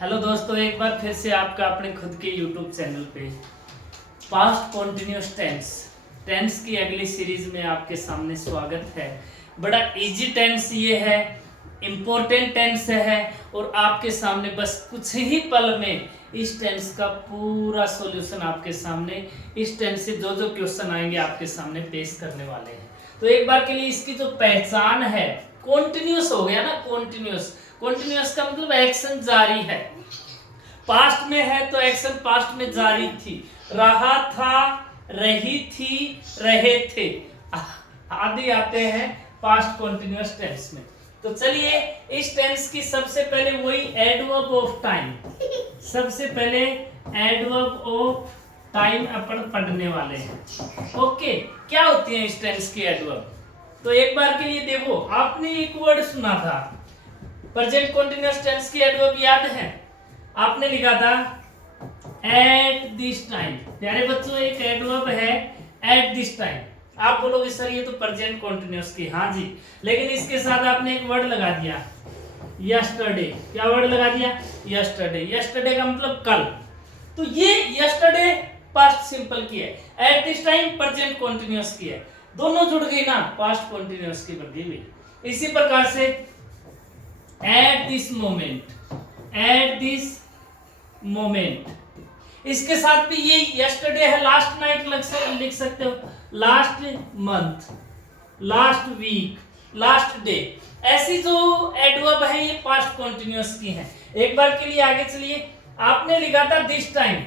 Hello दोस्तों, एक बार फिर से आपका अपने खुद के YouTube चैनल पे पास्ट कॉन्टिन्यूस टेंस की अगली सीरीज में आपके सामने स्वागत है। बड़ा इजी टेंस ये है, इम्पोर्टेंट टेंस है और आपके सामने बस कुछ ही पल में इस टेंस का पूरा सॉल्यूशन आपके सामने, इस टेंस से जो जो क्वेश्चन आएंगे आपके सामने पेश करने वाले हैं। तो एक बार के लिए इसकी जो पहचान है, कॉन्टिन्यूस हो गया ना, कॉन्टिन्यूस का मतलब एक्शन जारी है। पास्ट में है तो एक्शन पास्ट में जारी थी, रहा था, रही थी, रहे थे, आदि आते हैं पास्ट कॉन्टिन्यूस टेंस में। तो चलिए इस टेंस की सबसे पहले वही एडवर्ब ऑफ टाइम, सबसे पहले एडवर्ब ऑफ टाइम अपन पढ़ने वाले हैं। ओके, क्या होती है इस टेंस की एडवर्ब? तो एक बार के लिए देखो, आपने एक वर्ड सुना था प्रेजेंट कॉन्टिन्यूअस टेंस की एडवर्ब, याद है? आपने लिखा था एट दिस टाइम। प्यारे बच्चों, एक एडवर्ब है एट दिस टाइम। आप बोलोगे सर ये तो प्रेजेंट कॉन्टिन्यूअस की, हाँ जी, लेकिन इसके साथ आपने एक वर्ड लगा दिया यस्टरडे। क्या वर्ड लगा दिया? यस्टरडे। यस्टरडे का मतलब कल। तो ये यस्टरडे पास्ट सिंपल की है, eight this time present continuous की है, दोनों जुड़ गई ना, पास्ट कॉन्टिन्यूअस की बन गई। इसी प्रकार से at this moment, at this moment, इसके साथ भी ये यस्टरडे है, लास्ट नाइट लिख सकते हो, last month, last week, last day. ऐसी जो एडवर्ब है ये पास्ट कॉन्टिन्यूअस की है। एक बार के लिए आगे चलिए, आपने लिखा था दिस टाइम।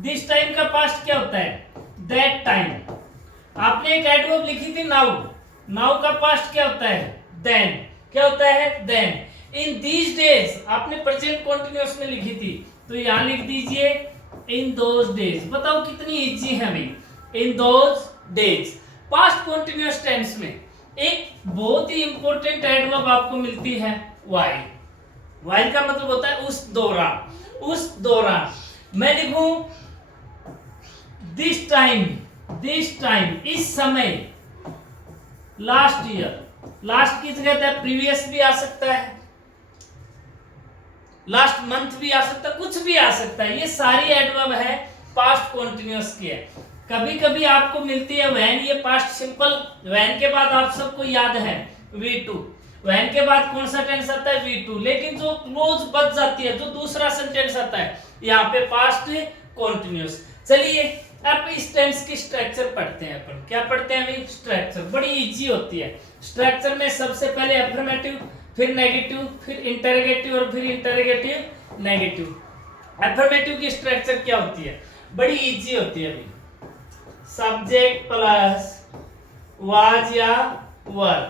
दिस टाइम का पास्ट क्या होता है? That time. आपने एक एडवर्ब लिखी थी नाउ। नाउ का पास्ट क्या होता है? देन। क्या होता है? देन। इन दीज डेज आपने प्रेजेंट कॉन्टिन्यूअस में लिखी थी, तो यहां लिख दीजिए इन दोज डेज। बताओ कितनी इजी है भाई, in those days. Past continuous tense में एक बहुत ही इंपॉर्टेंट एडवर्ब आपको मिलती है, व्हाइल। व्हाइल का मतलब होता है उस दौरान। उस दौरान मैं लिखूं दिस टाइम, दिस टाइम, इस समय, लास्ट ईयर। लास्ट की जगह प्रीवियस भी आ सकता है, लास्ट मंथ भी आ सकता है, कुछ भी आ सकता है। ये सारी एडवर्ब है पास्ट कॉन्टिन्यूअस की है। कभी कभी आपको मिलती है व्हेन, ये पास्ट सिंपल। व्हेन के बाद आप सबको याद है V2। व्हेन के बाद कौन सा टेंस आता है? V2। लेकिन जो क्लोज बच जाती है, जो दूसरा सेंटेंस आता है, यहाँ पे पास्ट कॉन्टिन्यूअस। चलिए अब इस टेंस की स्ट्रक्चर पढ़ते हैं अपन। क्या पढ़ते हैं अभी? स्ट्रक्चर। बड़ी इजी होती है। स्ट्रक्चर में सबसे पहले अफर्मेटिव, फिर नेगेटिव, फिर इंटरोगेटिव और फिर इंटरोगेटिव नेगेटिव। अफर्मेटिव की स्ट्रक्चर क्या होती है? बड़ी इजी होती है अभी। सब्जेक्ट प्लस वाज या वर।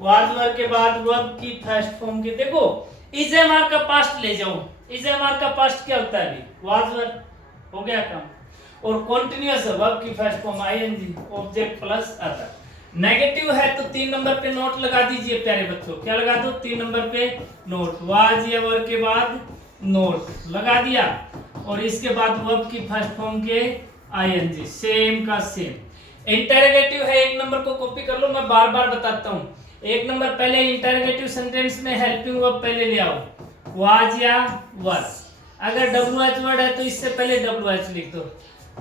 वाज वर के बाद वर्ब की फर्स्ट फॉर्म के, देखो इज एम आर का पास्ट ले जाओ। इज एम आर का पास्ट क्या होता है अभी? Was were. हो गया काम। और कॉन्टिन्यूअस वर्ब की first form I N G, object plus other. Negative है तो 3 नंबर पे नोट लगा दीजिए प्यारे बच्चों। क्या लगा दो? 3 नंबर पे नोट। वाज या वर के बाद नोट लगा दिया, और इसके बाद वर्ब की फर्स्ट फॉर्म के आईएनजी, सेम का सेम। इंटरोगेटिव है, 1 नंबर को कॉपी कर लो, मैं बार बार बताता हूँ। 1 नंबर पहले इंटरोगेटिव सेंटेंस में हेल्पिंग वर्ब पहले ले आओ, वाज या वर। अगर WH वर्ड है तो इससे पहले WH लिख दो।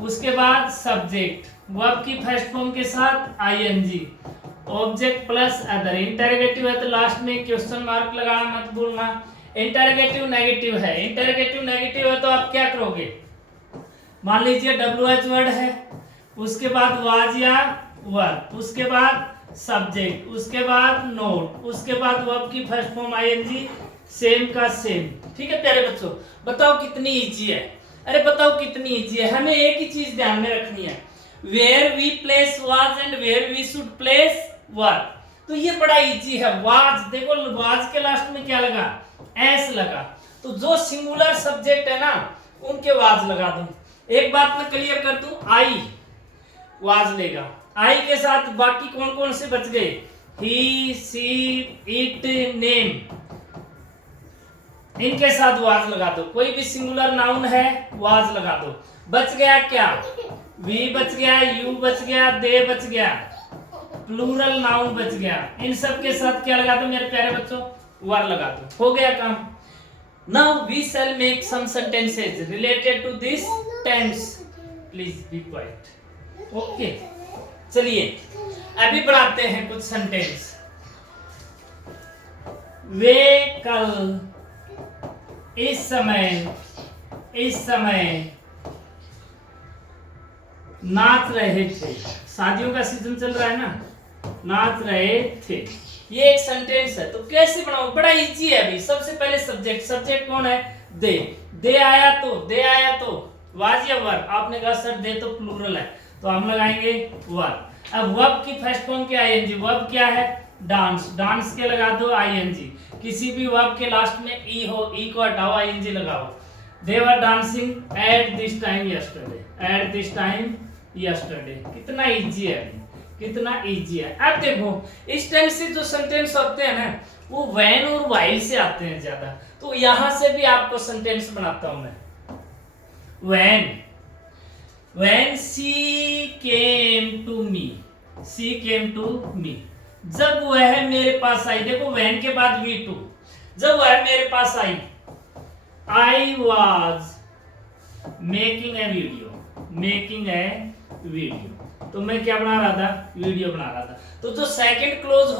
उसके बाद सब्जेक्ट, वर्ब की फर्स्ट फॉर्म के साथ I N G, object plus other. Interrogative है तो लास्ट में क्वेश्चन मार्क लगाना मत भूलना। इंटरोगेटिव नेगेटिव है, इंटरोगेटिव नेगेटिव है तो आप क्या करोगे? मान लीजिए WH वर्ड है, उसके बाद वाज या वर, उसके बाद सब्जेक्ट, उसके बाद नोट, उसके बाद वर्ब की फर्स्ट फॉर्म आईएनजी, सेम का सेम। ठीक है प्यारे बच्चों, बताओ कितनी इजी है? अरे बताओ कितनी इजी है। हमें एक ही चीज ध्यान में रखनी है, where we place was and where we should place were. तो ये बड़ा इजी है। वाज, देखो वाज के लास्ट में क्या लगा? एस लगा, तो जो सिंगुलर सब्जेक्ट है ना उनके वाज लगा दूं। एक बात मैं क्लियर कर दूं, आई वाज लेगा, आई के साथ बाकी कौन कौन से बच गए? ही, सी, इट, नेम, इनके साथ वाज लगा दो। कोई भी सिंगुलर नाउन है वाज लगा दो। बच गया क्या? वी बच गया, यू बच गया, दे बच गया, प्लूरल नाउन बच गया। इन सब के साथ क्या लगा दो मेरे प्यारे बच्चों? वर लगा दो। हो गया काम। Now we shall make some sentences related to this tense. Please be quiet. Okay. चलिए अभी बढ़ाते हैं कुछ सेंटेंस। वे कल इस समय नाच रहे थे। शादियों का सीजन चल रहा है ना, नाच रहे थे। ये एक सेंटेंस है। तो कैसे बनाओ, बड़ा इजी है अभी। सबसे पहले सब्जेक्ट कौन है? दे आया तो वाज या वर? आपने कहा सर दे तो प्लूरल है, तो हम लगाएंगे वर। अब वर्ब की फर्स्ट फॉर्म क्या आईएनजी? वर्ब क्या है? डांस के लगा दो आईएनजी। किसी भी वर्ब के लास्ट में ई हो, ई को हटाओ, आईएनजी लगाओ। They were dancing at this time yesterday. कितना इजी है, कितना इजी है। अब देखो इस टाइम से जो सेंटेंस होते हैं ना, वो व्हेन और व्हाइल से आते हैं ज्यादा। तो यहां से भी आपको सेंटेंस बनाता हूं मैं। When she came to me, जब वह मेरे पास आई। देखो when के बाद V2, जब वह मेरे पास आई। I was making a video, तो मैं क्या बना रहा था? वीडियो बना रहा था। तो जो सेकंड क्लोज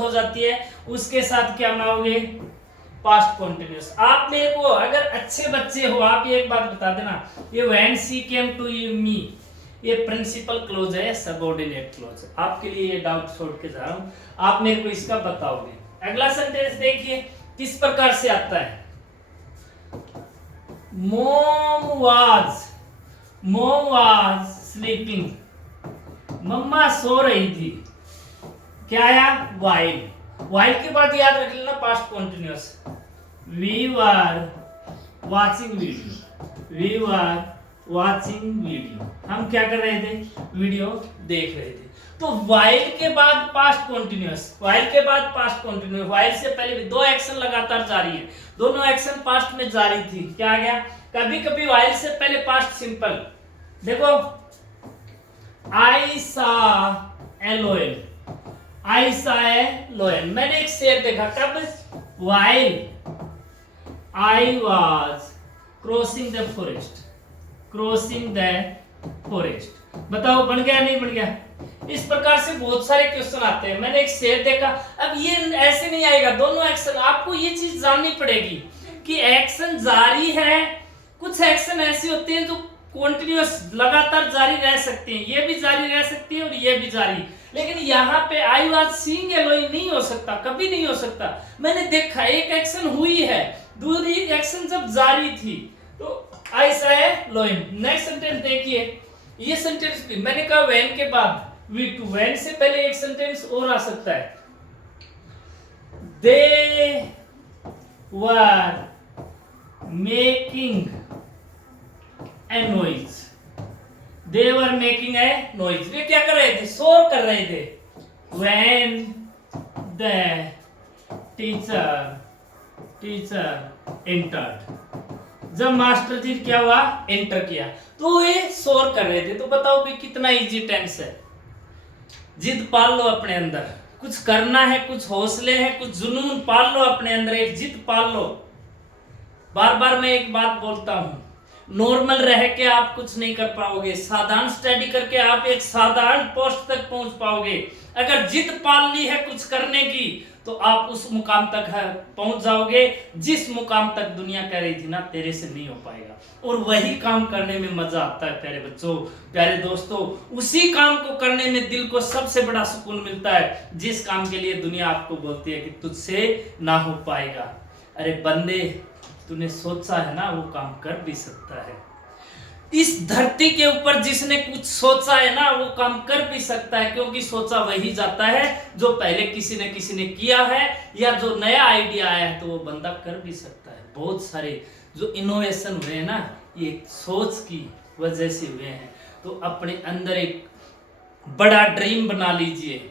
हो जाती है उसके साथ क्या बनाओगे? Past continuous. आप मेरे को अगर अच्छे बच्चे हो, आप ये एक बात बता देना, ये when she came to me ये प्रिंसिपल क्लोज है, सबऑर्डिनेट क्लोज है। आपके लिए ये डाउट छोड़ के जा रहा हूं, आप मेरे को इसका बताओगे। अगला सेंटेंस देखिए किस प्रकार से आता है। मॉम वाज स्लीपिंग, मम्मा सो रही थी। क्या आया? वाइल के बाद याद रख लेना past continuous. We were watching video, हम क्या कर रहे थे? वीडियो देख रहे थे। तो वाइल के बाद पास्ट कॉन्टिन्यूअस, वाइल से पहले भी दो एक्शन लगातार जारी है, दोनों एक्शन पास्ट में जारी थी। क्या आ गया? कभी कभी वाइल से पहले पास्ट सिंपल। देखो आई सा ए लोयन, मैंने एक शेर देखा। कब? While I was crossing the forest. बताओ बन गया नहीं बन गया? इस प्रकार से बहुत सारे क्वेश्चन आते हैं। मैंने एक शेर देखा। अब ये ऐसे नहीं आएगा, दोनों एक्शन। आपको ये चीज जाननी पड़ेगी कि एक्शन जारी है, कुछ एक्शन ऐसे होते हैं जो कॉन्टिन्यूअस लगातार जारी रह सकते हैं। ये भी जारी रह सकती है और ये भी जारी। लेकिन यहाँ पे I was seeing a lion नहीं हो सकता, कभी नहीं हो सकता। मैंने देखा, एक एक्शन हुई है, दूसरी एक्शन जब जारी थी। तो आई सा ए लॉयन। नेक्स्ट सेंटेंस देखिए, ये सेंटेंस भी मैंने कहा व्हेन के बाद V2, व्हेन से पहले एक सेंटेंस और आ सकता है। दे वर मेकिंग ए नॉइज, वे क्या कर रहे थे? शोर कर रहे थे। When the teacher entered, जब मास्टर जी क्या हुआ? एंटर किया। तो ये शोर कर रहे थे। तो बताओ भी कितना इजी टेंस है। जिद पाल लो अपने अंदर, कुछ करना है, कुछ हौसले हैं, कुछ जुनून पाल लो अपने अंदर, एक जिद पाल लो। बार बार मैं एक बात बोलता हूं, नॉर्मल रह के आप कुछ नहीं कर पाओगे, साधारण स्टडी करके आप एक साधारण पोस्ट तक पहुंच पाओगे। अगर जिद पाल ली है कुछ करने की, तो आप उस मुकाम तक पहुंच जाओगे जिस मुकाम तक दुनिया कह रही थी ना तेरे से नहीं हो पाएगा। और वही काम करने में मजा आता है प्यारे बच्चों, प्यारे दोस्तों। उसी काम को करने में दिल को सबसे बड़ा सुकून मिलता है जिस काम के लिए दुनिया आपको बोलती है कि तुझसे ना हो पाएगा। अरे बंदे, तूने सोचा है ना वो काम कर भी सकता है। इस धरती के ऊपर जिसने कुछ सोचा है ना वो काम कर भी सकता है, क्योंकि सोचा वही जाता है जो पहले किसी ने किया है, या जो नया आइडिया आया है तो वो बंदा कर भी सकता है। बहुत सारे जो इनोवेशन हुए हैं ना, ये सोच की वजह से हुए हैं। तो अपने अंदर एक बड़ा ड्रीम बना लीजिए,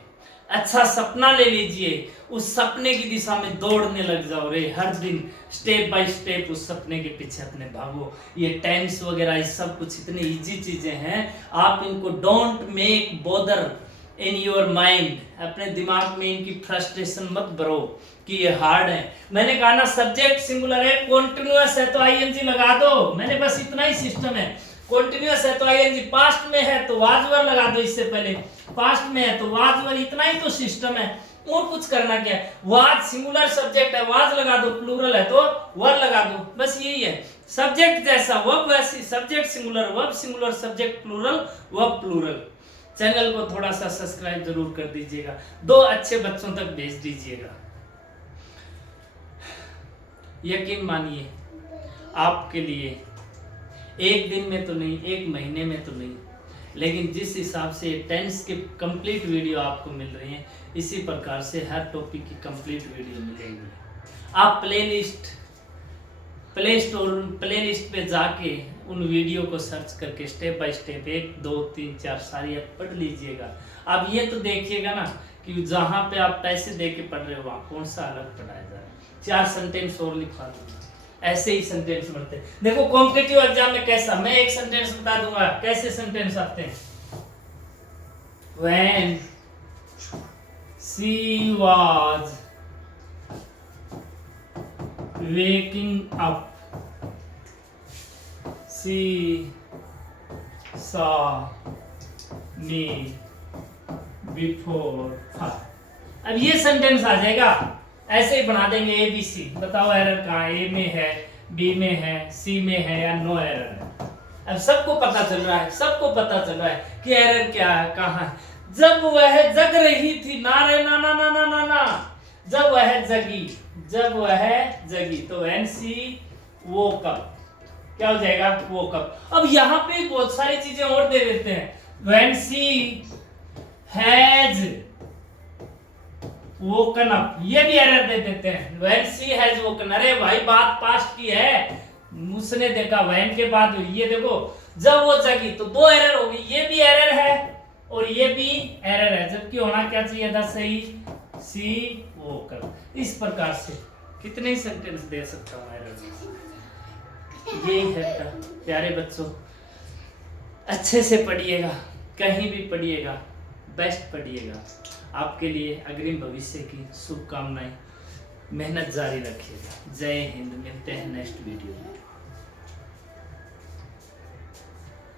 अच्छा सपना ले लीजिए, उस सपने की दिशा में दौड़ने लग जाओ रे। हर दिन स्टेप बाय स्टेप उस सपने के पीछे अपने भागो। ये टेंस वगैरह ये सब कुछ इतनी इजी चीजें हैं, आप इनको don't make bother in your mind, अपने दिमाग में इनकी फ्रस्ट्रेशन मत भरो कि ये हार्ड है। मैंने कहा ना सब्जेक्ट सिंगुलर है, कॉन्टिन्यूअस है तो आईएनजी लगा दो, मैंने बस इतना ही सिस्टम है। कॉन्टिन्यूअस है तो आईएनजी, पास्ट में है तो वाज वर लगा दो, इससे पहले पास्ट में है तो वाज वर, इतना ही तो सिस्टम है, और कुछ करना क्या है। वाज सिंगुलर सब्जेक्ट है, वाज लगा दो, प्लूरल है तो वर लगा दो, बस यही है। सब्जेक्ट जैसा वर्ब वैसी, subject singular, verb singular, subject plural, verb plural. Channel को थोड़ा सा सब्सक्राइब जरूर कर दीजिएगा, 2 अच्छे बच्चों तक भेज दीजिएगा। यकीन मानिए आपके लिए 1 दिन में तो नहीं, 1 महीने में तो नहीं, लेकिन जिस हिसाब से टेंस के कंप्लीट वीडियो आपको मिल रही हैं, इसी प्रकार से हर टॉपिक की कंप्लीट वीडियो मिलेगी। आप प्ले लिस्ट पे जाके उन वीडियो को सर्च करके स्टेप बाय स्टेप 1 2 3 4 सारी आप पढ़ लीजिएगा। अब ये तो देखिएगा ना कि जहाँ पे आप पैसे दे के पढ़ रहे हो वहाँ कौन सा अलग पढ़ाया जा रहा है। 4 सेंटेंस और लिखवा दूंगा, ऐसे ही सेंटेंस बनते हैं। देखो कॉम्पिटिटिव एग्जाम में कैसा, मैं एक सेंटेंस बता दूंगा कैसे सेंटेंस आते हैं। When she was waking up, she saw me before her। अब ये सेंटेंस आ जाएगा, ऐसे ही बना देंगे ए बी सी। बताओ एरर कहाँ है, ए में है, बी में है, सी में है या नो एरर है। अब सबको पता चल रहा है, सबको पता चल रहा है कि एरर क्या है, कहाँ है। जब वह जग रही थी, ना रे ना ना ना ना ना ना, जब वह जगी, जब वह जगी तो when she woke up क्या हो जाएगा, woke up। अब यहाँ पे बहुत सारी चीजें और दे देते हैं। when she has woken up, ये भी एरर दे देते हैं। when she has woken, अरे भाई बात पास्ट की है, उसने देखा, when के बाद हुई। ये देखो जब वो जगी तो 2 एरर होगी, ये भी एरर है और ये भी एरर है, जबकि होना क्या चाहिए था सही, सी वोकल। इस प्रकार से कितने ही सेंटेंस दे सकता हूँ एरर। यही है प्यारे बच्चों, अच्छे से पढ़िएगा, कहीं भी पढ़िएगा, बेस्ट पढ़िएगा। आपके लिए अग्रिम भविष्य की शुभकामनाएं, मेहनत जारी रखिएगा। जय हिंद, मिलते हैं नेक्स्ट वीडियो में।